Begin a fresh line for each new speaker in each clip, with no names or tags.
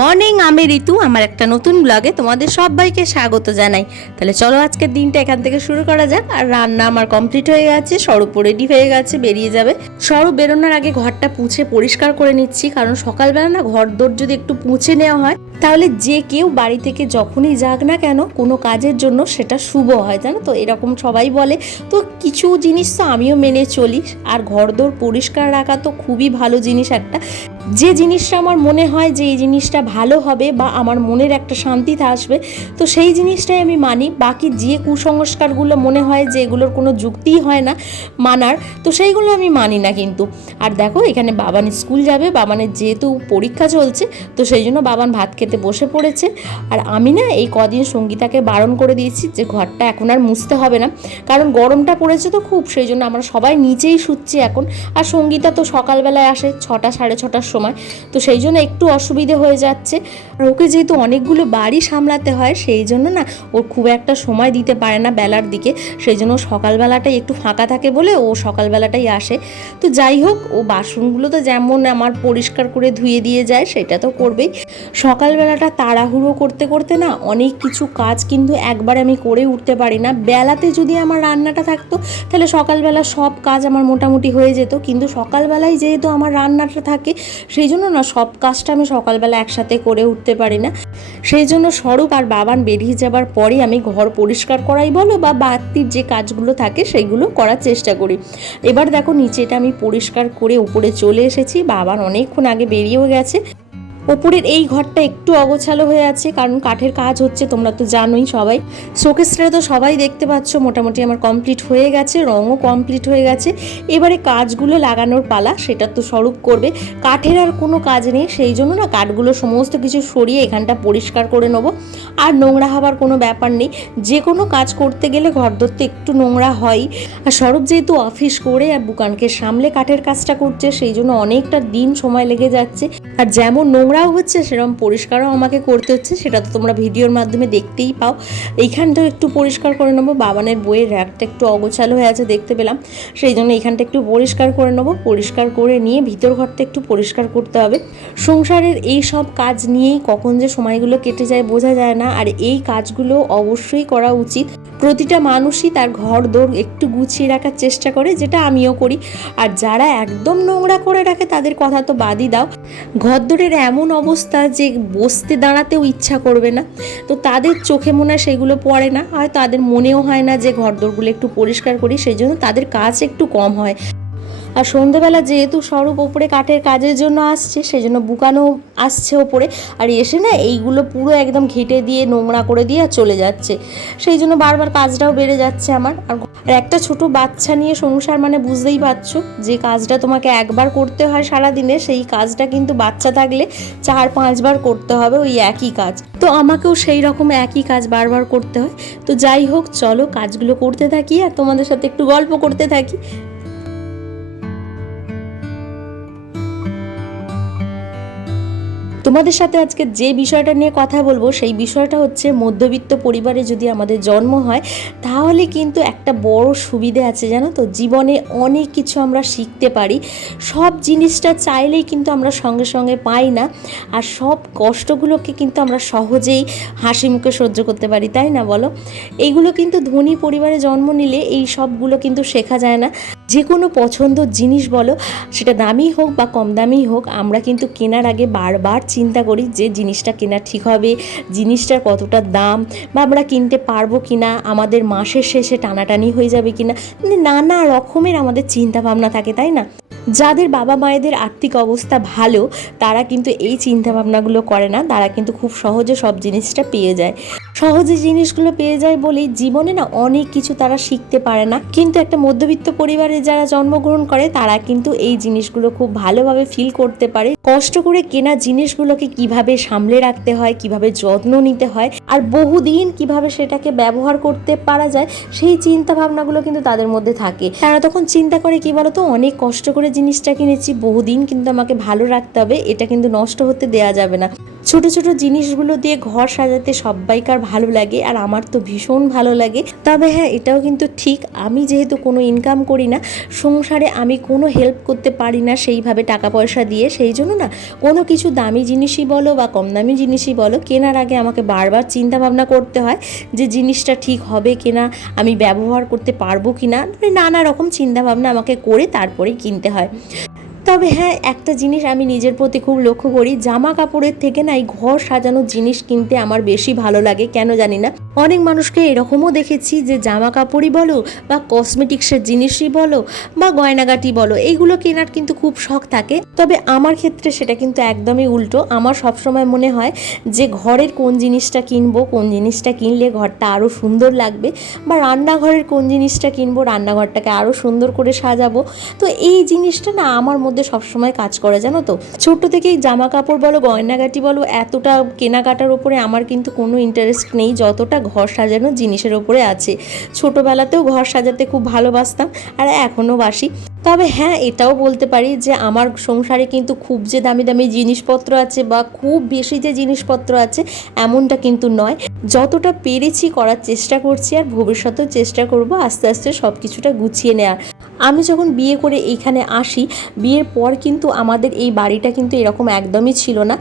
Morning আমি ঋতু, আমার একটা নতুন ব্লগে তোমাদের সবাইকে স্বাগত জানাই। তাহলে চলো আজকের দিনটা এখান থেকে শুরু করা যাক। আর রান্না আমার কমপ্লিট হয়ে গেছে স্বরূপ রেডি হয়ে গেছে, বেরিয়ে যাবে। স্বরূপ বেরোনোর আগে ঘরটা পুঁছে পরিষ্কার করে নিচ্ছি, কারণ সকালবেলা না ঘর দোর যদি একটু পুঁছে নেওয়া হয়, তাহলে যে কেউ বাড়ি থেকে যখনই যাক না কেন, কোনো কাজের জন্য সেটা শুভ হয়, জানো তো? এরকম সবাই বলে। তো কিছু জিনিস তো আমিও মেনে চলি, আর ঘরদোর পরিষ্কার রাখা তো খুবই ভালো জিনিস একটা। যে জিনিসটা আমার মনে হয় যে এই জিনিসটা ভালো হবে বা আমার মনের একটা শান্তি আসবে, তো সেই জিনিসটাই আমি মানি। বাকি যে কুসংস্কারগুলো মনে হয় যে এগুলোর কোনো যুক্তিই হয় না মানার, তো সেইগুলো আমি মানি না কিন্তু। আর দেখো, এখানে বাবান স্কুল যাবে, বাবানের যেহেতু পরীক্ষা চলছে, তো সেই জন্য বাবান ভাত খেতে বসে পড়েছে। আর আমি না এই কদিন সঙ্গীতাকে বারণ করে দিয়েছি যে ঘরটা এখন আর মুছতে হবে না, কারণ গরমটা পড়েছে তো খুব, সেই জন্য আমরা সবাই নিচেই শুচ্ছি এখন। আর সঙ্গীতা তো সকালবেলায় আসে ছটা, সাড়ে ছটার সময়, তো সেই জন্য একটু অসুবিধে হয়ে যাচ্ছে। আর ওকে যেহেতু অনেকগুলো বাড়ি সামলাতে হয়, সেই জন্য না ওর খুব একটা সময় দিতে পারে না বেলার দিকে। সেই জন্য সকালবেলাটাই একটু ফাঁকা থাকে বলে ও সকালবেলাটাই আসে। তো যাই হোক, ও বাসনগুলো তো যেমন আমার পরিষ্কার করে ধুয়ে দিয়ে যায়, সেটা তো করবেই। সকালবেলাটা তাড়াহুড়ো করতে করতে না অনেক কিছু কাজ কিন্তু একবার আমি করে উঠতে পারি না। বেলাতে যদি আমার রান্নাটা থাকতো, তাহলে সকালবেলা সব কাজ আমার মোটামুটি হয়ে যেত। কিন্তু সকালবেলায় যেহেতু আমার রান্নাটা থাকে, সেই জন্য না সব কাজটা আমি সকালবেলা একসাথে করে উঠতে পারি না। সেই জন্য স্বরূপ আর বাবান বেরিয়ে যাবার পরে আমি ঘর পরিষ্কার করাই বলো বা বাড়তির যে কাজগুলো থাকে সেগুলো করার চেষ্টা করি। এবার দেখো নিচেটা আমি পরিষ্কার করে উপরে চলে এসেছি। বাবান অনেকক্ষণ আগে বেরিয়েও গেছে। ওপরের এই ঘরটা একটু অগোছালো হয়ে আছে, কারণ কাঠের কাজ হচ্ছে, তোমরা তো জানোই সবাই। শোকেসটা তো সবাই দেখতে পাচ্ছ, মোটামুটি আমার কমপ্লিট হয়ে গেছে, রঙও কমপ্লিট হয়ে গেছে। এবারে কাজগুলো লাগানোর পালা, সেটা তো স্বরূপ করবে। কাঠের আর কোনো কাজ নেই, সেই জন্য না কাঠগুলো সমস্ত কিছু সরিয়ে এখানটা পরিষ্কার করে নেব। আর নোংরা হবার কোনো ব্যাপার নেই, যে কোনো কাজ করতে গেলে ঘর ধরতে একটু নোংরা হয়। আর স্বরূপ যেহেতু অফিস করে আর বুকানকে সামলে কাঠের কাজটা করছে, সেই জন্য অনেকটা দিন সময় লেগে যাচ্ছে। আর যেমন নোংরাও হচ্ছে সেরকম পরিষ্কারও আমাকে করতে হচ্ছে, সেটা তো তোমরা ভিডিওর মাধ্যমে দেখতেই পাও। এইখানটাও একটু পরিষ্কার করে নেব, বাবানের বইয়ের র্যাকটা একটু অগোছালো হয়ে আছে দেখতে পেলাম। সেই জন্য এইখানটা একটু পরিষ্কার করে নেব, পরিষ্কার করে নিয়ে ভিতর ঘরটা একটু পরিষ্কার করতে হবে। সংসারের এই সব কাজ নিয়েই কখন যে সময়গুলো কেটে যায় বোঝা যায় না, আর এই কাজগুলো অবশ্যই করা উচিত। প্রতিটা মানুষই তার ঘর দৌড় একটু গুছিয়ে রাখার চেষ্টা করে, যেটা আমিও করি। আর যারা একদম নোংরা করে রাখে তাদের কথা তো বাদই দাও। ঘরদোরের এমন অবস্থা যে বসতে দাঁড়াতেও ইচ্ছা করবে না। তো তাদের চোখে মনে হয় সেগুলো পড়ে না। হয় তাদের মনেও হয় না যে ঘরদোরগুলো একটু পরিষ্কার করি, সেই জন্য তাদের কাজ একটু কম হয়। আর সন্ধেবেলা যেহেতু স্বরূপ ওপরে কাঠের কাজের জন্য আসছে সেই জন্য বুকানো আসছে ওপরে। আর এসে না এইগুলো পুরো একদম ঘেটে দিয়ে, নোংরা করে দিয়ে আর চলে যাচ্ছে। সেই জন্য বারবার কাজটাও বেড়ে যাচ্ছে আমার। আর একটা ছোট বাচ্চা নিয়ে সংসার মানে বুঝতেই পারছ, যে কাজটা তোমাকে একবার করতে হয় সারা দিনে সেই কাজটা কিন্তু বাচ্চা থাকলে চার পাঁচবার করতে হবে ওই একই কাজ। তো আমাকেও সেই রকম একই কাজ বারবার করতে হয়। তো যাই হোক, চলো কাজগুলো করতে থাকি আর তোমাদের সাথে একটু গল্প করতে থাকি। তোমাদের সাথে আজকে যে বিষয়টা নিয়ে কথা বলব, সেই বিষয়টা হচ্ছে মধ্যবিত্ত পরিবারে যদি আমাদের জন্ম হয়, তাহলে কিন্তু একটা বড় সুবিধে আছে জানো তো? জীবনে অনেক কিছু আমরা শিখতে পারি। সব জিনিসটা চাইলেই কিন্তু আমরা সঙ্গে সঙ্গে পাই না। আর সব কষ্টগুলোকে কিন্তু আমরা সহজেই হাসি মুখে সহ্য করতে পারি, তাই না বলো? এইগুলো কিন্তু ধনী পরিবারে জন্ম নিলে এই সবগুলো কিন্তু শেখা যায় না। যে কোনো পছন্দর জিনিস বলো, সেটা দামি হোক বা কম দামি হোক, আমরা কিন্তু কেনার আগে বারবার চিন্তা করি যে জিনিসটা কেনা ঠিক হবে, জিনিসটার কতটা দাম বা আমরা কিনতে পারব কি না আমাদের মাসের শেষে টানাটানি হয়ে যাবে কি না মানে নানা রকমের আমাদের চিন্তা ভাবনা থাকে, তাই না? যাদের বাবা মায়েদের আর্থিক অবস্থা ভালো, তারা কিন্তু এই চিন্তা ভাবনাগুলো করে না, তারা কিন্তু খুব সহজে সব জিনিসটা পেয়ে যায়। সহজে জিনিসগুলো পেয়ে যায় বলেই জীবনে না অনেক কিছু তারা শিখতে পারে না। কিন্তু একটা মধ্যবিত্ত পরিবারে যারা জন্মগ্রহণ করে, তারা কিন্তু এই জিনিসগুলো খুব ভালোভাবে ফিল করতে পারে। কষ্ট করে কেনা জিনিসগুলোকে কীভাবে সামলে রাখতে হয়, কীভাবে যত্ন নিতে হয়, আর বহুদিন কীভাবে সেটাকে ব্যবহার করতে পারা যায়, সেই চিন্তা ভাবনাগুলো কিন্তু তাদের মধ্যে থাকে। তারা তখন চিন্তা করে, কি বলতো? অনেক কষ্ট করে জিনিসটা কিনেছি, বহুদিন কিন্তু আমাকে ভালো রাখতে হবে, এটা কিন্তু নষ্ট হতে দেয়া যাবে না। ছোট ছোট জিনিসগুলো দিয়ে ঘর সাজাতে সবাইকার ভালো লাগে আর আমার তো ভীষণ ভালো লাগে। তবে হ্যাঁ এটাও কিন্তু ঠিক। আমি যেহেতু কোনো ইনকাম করি না, সংসারে আমি কোনো হেল্প করতে পারি না সেইভাবে টাকা পয়সা দিয়ে। সেই জন্য না, কোনো কিছু দামি জিনিসই বলো বা কম দামি জিনিসই বলো, কেনার আগে আমাকে বারবার চিন্তা ভাবনা করতে হয় যে জিনিসটা ঠিক হবে কিনা, আমি ব্যবহার করতে পারব কি না নানা রকম চিন্তা ভাবনা আমাকে করে তারপরেই কিনতে হয়। তবে হ্যাঁ একটা জিনিস আমি নিজের প্রতি খুব লক্ষ্য করি জামা কাপড়ের থেকে না এই ঘর সাজানোর জিনিস কিনতে আমার বেশি ভালো লাগে, কেন জানি না? অনেক মানুষকে এরকমও দেখেছি যে জামা কাপড়ই বলো বা কসমেটিক্সের জিনিসই বলো বা গয়নাগাটি বলো, এইগুলো কেনার কিন্তু খুব শখ থাকে। তবে আমার ক্ষেত্রে সেটা কিন্তু একদমই উল্টো। আমার সবসময় মনে হয় যে ঘরের কোন জিনিসটা কিনবো, কোন জিনিসটা কিনলে ঘরটা আরও সুন্দর লাগবে বা রান্নাঘরের কোন জিনিসটা কিনবো, রান্নাঘরটাকে আরও সুন্দর করে সাজাবো। তো এই জিনিসটা না আমার মধ্যে সবসময় কাজ করে, জানো তো? ছোট্ট থেকেই জামা কাপড় বলো, গয়নাগাটি বলো, এতটা কেনাকাটার ওপরে আমার কিন্তু কোনো ইন্টারেস্ট নেই, যতটা ঘর সাজানো জিনিসের ওপরে আছে। ছোটোবেলাতেও ঘর সাজাতে খুব ভালোবাসতাম আর এখনও বাসি। তবে হ্যাঁ এটাও বলতে পারি যে আমার সংসারে কিন্তু খুব যে দামি দামি জিনিসপত্র আছে বা খুব বেশি যে জিনিসপত্র আছে, এমনটা কিন্তু নয়। যতটা পেরেছি করার চেষ্টা করছি আর ভবিষ্যতেও চেষ্টা করব আস্তে আস্তে সব কিছুটা গুছিয়ে নেওয়ার আমি যখন বিয়ে করে এইখানে আসি, বিয়ের পর কিন্তু আমাদের এই বাড়িটা কিন্তু এরকম একদমই ছিল না।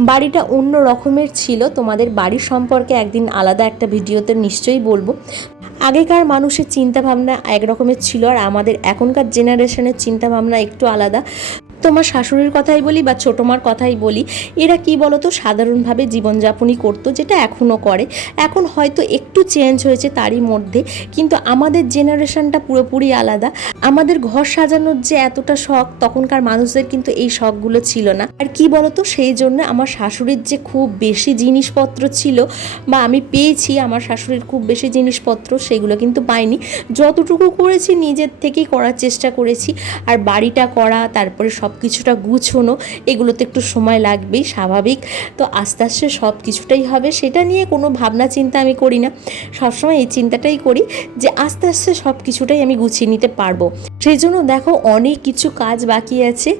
বাড়িটা অন্য রকমের ছিল, তোমাদের বাড়ি সম্পর্কে একদিন আলাদা একটা ভিডিওতে নিশ্চয়ই বলব। আগেকার মানুষের চিন্তাভাবনা একরকমের এক রকমের ছিল আর আমাদের এখনকার জেনারেশনের চিন্তাভাবনা একটু আলাদা। তোমার শাশুড়ির কথাই বলি বা ছোটো মার কথাই বলি, এরা কি বলতো? সাধারণভাবে জীবনযাপনই করতো, যেটা এখনও করে। এখন হয়তো একটু চেঞ্জ হয়েছে তারই মধ্যে, কিন্তু আমাদের জেনারেশনটা পুরোপুরি আলাদা। আমাদের ঘর সাজানোর যে এতটা শখ, তখনকার মানুষদের কিন্তু এই শখগুলো ছিল না। আর কি বলতো? সেই জন্য আমার শাশুড়ির যে খুব বেশি জিনিসপত্র ছিল বা আমি পেয়েছি, আমার শাশুড়ির খুব বেশি জিনিসপত্র, সেগুলো কিন্তু পাইনি। যতটুকু করেছি, নিজের থেকেই করার চেষ্টা করেছি। আর বাড়িটা করা, তারপরে সব কিছুটা গুছোনো, এগুলোতে একটু সময় লাগবেই, স্বাভাবিক। তো আস্তে আস্তে সব কিছুটাই হবে, সেটা নিয়ে কোনো ভাবনা চিন্তা আমি করি না। সবসময় এই চিন্তাটাই করি যে আস্তে আস্তে সব কিছুটাই আমি গুছিয়ে নিতে পারব। সেই জন্য দেখো অনেক কিছু কাজ বাকি আছে,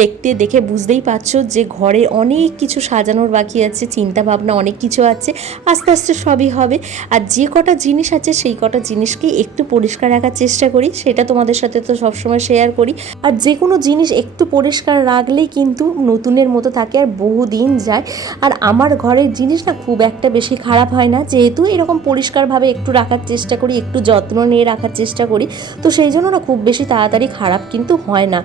দেখতে দেখে বুঝতেই পারছ যে ঘরে অনেক কিছু সাজানোর বাকি আছে চিন্তা ভাবনা অনেক কিছু আছে, আস্তে আস্তে সবই হবে। আর যে কটা জিনিস আছে, সেই কটা জিনিসকে একটু পরিষ্কার রাখার চেষ্টা করি, সেটা তোমাদের সাথে তো সবসময় শেয়ার করি। আর যে কোনো জিনিস একটু পরিষ্কার রাখলেই কিন্তু নতুনের মতো থাকে আর বহুদিন যায়। আর আমার ঘরের জিনিস না খুব একটা বেশি খারাপ হয় না। যেহেতু এরকম পরিষ্কারভাবে একটু রাখার চেষ্টা করি, একটু যত্ন নিয়ে রাখার চেষ্টা করি, তো সেই জন্য না খুব বেশি তাড়াতাড়ি খারাপ কিন্তু হয় না।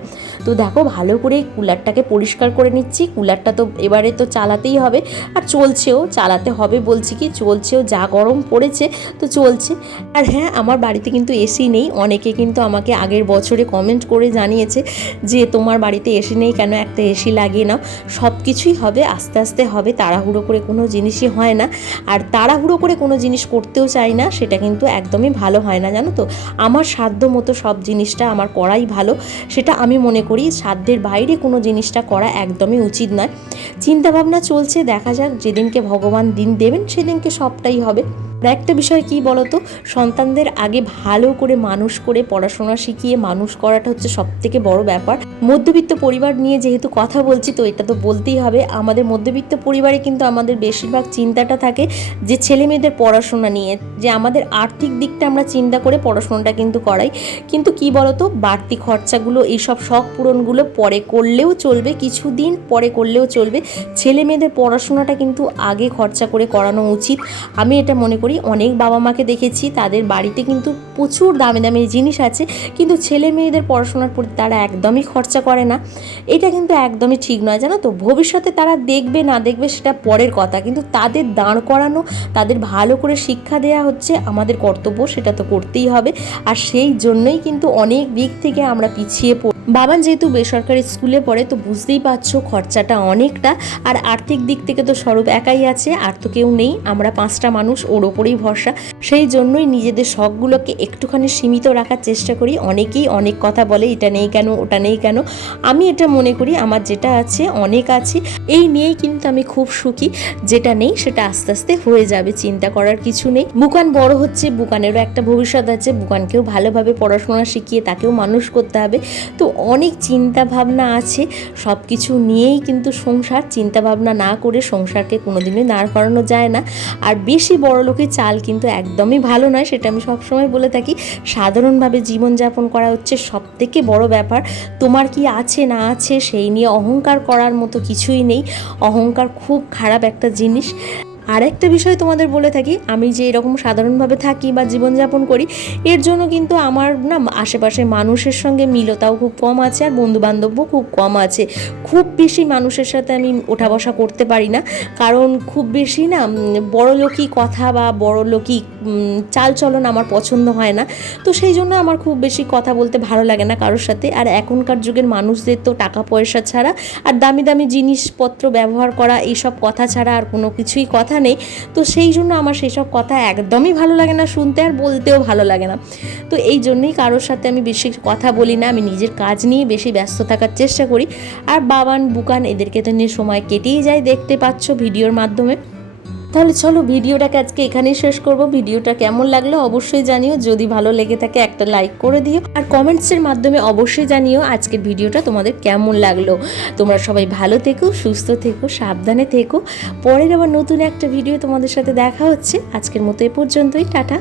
তো দেখো ভালো করে কুলারটাকে পরিষ্কার করে নিচ্ছি। কুলারটা তো এবারে তো চালাতেই হবে। আর চলছেও, চালাতে হবে বলছি কি, চলছেও, যা গরম পড়েছে তো চলছে। আর হ্যাঁ আমার বাড়িতে কিন্তু এসি নেই। অনেকে কিন্তু আমাকে আগের বছরে কমেন্ট করে জানিয়েছে যে তোমার বাড়িতে এসি নেই কেন? একটা এসি লাগিয়ে নাও। সব কিছুই হবে, আস্তে আস্তে হবে। তাড়াহুড়ো করে কোনো জিনিসই হয় না। আর তাড়াহুড়ো করে কোনো জিনিস করতেও চাই না, সেটা কিন্তু একদমই ভালো হয় না, জানো তো? আমার সাধ্য মতো সব জিনিসটা আমার করাই ভালো। সেটা আমি মনে করি, সাধ্যের বাইরে কোনো জিনিসটা করা একদমই উচিত নয়। চিন্তাভাবনা চলছে, দেখা যাক যেদিনকে ভগবান দিন দেবেন, সেদিনকে সবটাই হবে। একটা বিষয় কি বলতো? সন্তানদের আগে ভালো করে মানুষ করে পড়াশোনা শিখিয়ে মানুষ করাটা হচ্ছে সব থেকে বড় ব্যাপার। মধ্যবিত্ত পরিবার নিয়ে যেহেতু কথা বলছি, তো এটা তো বলতেই হবে। আমাদের মধ্যবিত্ত পরিবারে কিন্তু আমাদের বেশিরভাগ চিন্তাটা থাকে যে ছেলে মেয়েদের পড়াশোনা নিয়ে, যে আমাদের আর্থিক দিকটা আমরা চিন্তা করে পড়াশোনাটা কিন্তু করাই। কিন্তু কি বলতো, বাড়তি খরচাগুলো, এইসব শখ পূরণগুলো পরে করলেও চলবে, কিছুদিন পরে করলেও চলবে। ছেলে মেয়েদের পড়াশোনাটা কিন্তু আগে খরচা করে করানো উচিত। আমি এটা মনে করি, অনেক বাবা মাকে দেখেছি, তাদের বাড়িতে কিন্তু প্রচুর দামি দামি জিনিস আছে, কিন্তু ছেলে মেয়েদের পড়াশোনার প্রতি তারা একদমই খরচা করে না। এটা কিন্তু একদমই ঠিক নয়, জানো তো? ভবিষ্যতে তারা দেখবে, না দেখবে সেটা পরের কথা। কিন্তু তাদের দাঁড় করানো, তাদের ভালো করে শিক্ষা দেওয়া হচ্ছে আমাদের কর্তব্য, সেটা তো করতেই হবে। আর সেই জন্যই কিন্তু অনেক দিক থেকে আমরা পিছিয়ে পড়ি বাবান যেহেতু বেসরকারি স্কুলে পড়ে, তো বুঝতেই পারছ খরচাটা অনেকটা। আর আর্থিক দিক থেকে তো স্বরূপ একাই আছে, আর তো কেউ নেই। আমরা পাঁচটা মানুষ, ওর ওপরেই ভরসা। সেই জন্যই নিজেদের শখগুলোকে একটুখানি সীমিত রাখার চেষ্টা করি। অনেকেই অনেক কথা বলে, এটা নেই কেন, ওটা নেই কেন? আমি এটা মনে করি, আমার যেটা আছে, অনেক আছে। এই নিয়েই কিন্তু আমি খুব সুখী। যেটা নেই, সেটা আস্তে আস্তে হয়ে যাবে, চিন্তা করার কিছু নেই। বুকান বড় হচ্ছে, বুকানেরও একটা ভবিষ্যৎ আছে। বুকানকেও ভালোভাবে পড়াশোনা শিখিয়ে তাকেও মানুষ করতে হবে। তো অনেক চিন্তা ভাবনা আছে সব কিছু নিয়েই কিন্তু সংসার চিন্তা ভাবনা না করে সংসারকে কোনোদিনই দাঁড় করানো যায় না। আর বেশি বড় লোকের চাল কিন্তু একদমই ভালো নয়, সেটা আমি সবসময় বলে থাকি। সাধারণভাবে জীবনযাপন করা হচ্ছে সব থেকে বড় ব্যাপার। তোমার কি আছে না আছে সেই নিয়ে অহংকার করার মতো কিছুই নেই। অহংকার খুব খারাপ একটা জিনিস। আর একটা বিষয় তোমাদের বলে থাকি, আমি যে এরকম সাধারণভাবে থাকি বা জীবনযাপন করি, এর জন্য কিন্তু আমার না আশেপাশে মানুষের সঙ্গে মিলতাও খুব কম আছে আর বন্ধু বান্ধবও খুব কম আছে। খুব বেশি মানুষের সাথে আমি ওঠা বসা করতে পারি না। কারণ খুব বেশি না বড় লোকই কথা বা বড় লোকই চালচলন আমার পছন্দ হয় না। তো সেই জন্য আমার খুব বেশি কথা বলতে ভালো লাগে না কারোর সাথে। আর এখনকার যুগের মানুষদের তো টাকা পয়সা ছাড়া আর দামি দামি জিনিসপত্র ব্যবহার করা, এইসব কথা ছাড়া আর কোনো কিছুই কথা নেই। তো সেই জন্য আমার সেই সব কথা একদমই ভালো লাগে না, শুনতে আর বলতেও ভালো লাগে না। তো এই জন্যই কারোর সাথে আমি বেশি কথা বলি না, আমি নিজের কাজ নিয়ে বেশি ব্যস্ত থাকার চেষ্টা করি। আর বাবান, বুকান, এদেরকে তো নিয়ে সময় কেটেই যায়, দেখতে পাচ্ছ ভিডিওর মাধ্যমে। তাহলে চলো ভিডিওটাকে আজকে এখানেই শেষ করব। ভিডিওটা কেমন লাগল অবশ্যই জানিও। যদি ভালো লেগে থাকে একটা লাইক করে দিও। আর কমেন্টসের মাধ্যমে অবশ্যই জানিও আজকের ভিডিওটা তোমাদের কেমন লাগল। তোমরা সবাই ভালো থেকো, সুস্থ থেকো, সাবধানে থেকো। পরের আবার নতুন একটা ভিডিও তোমাদের সাথে দেখা হচ্ছে। আজকের মতো এ পর্যন্তই। টাটা।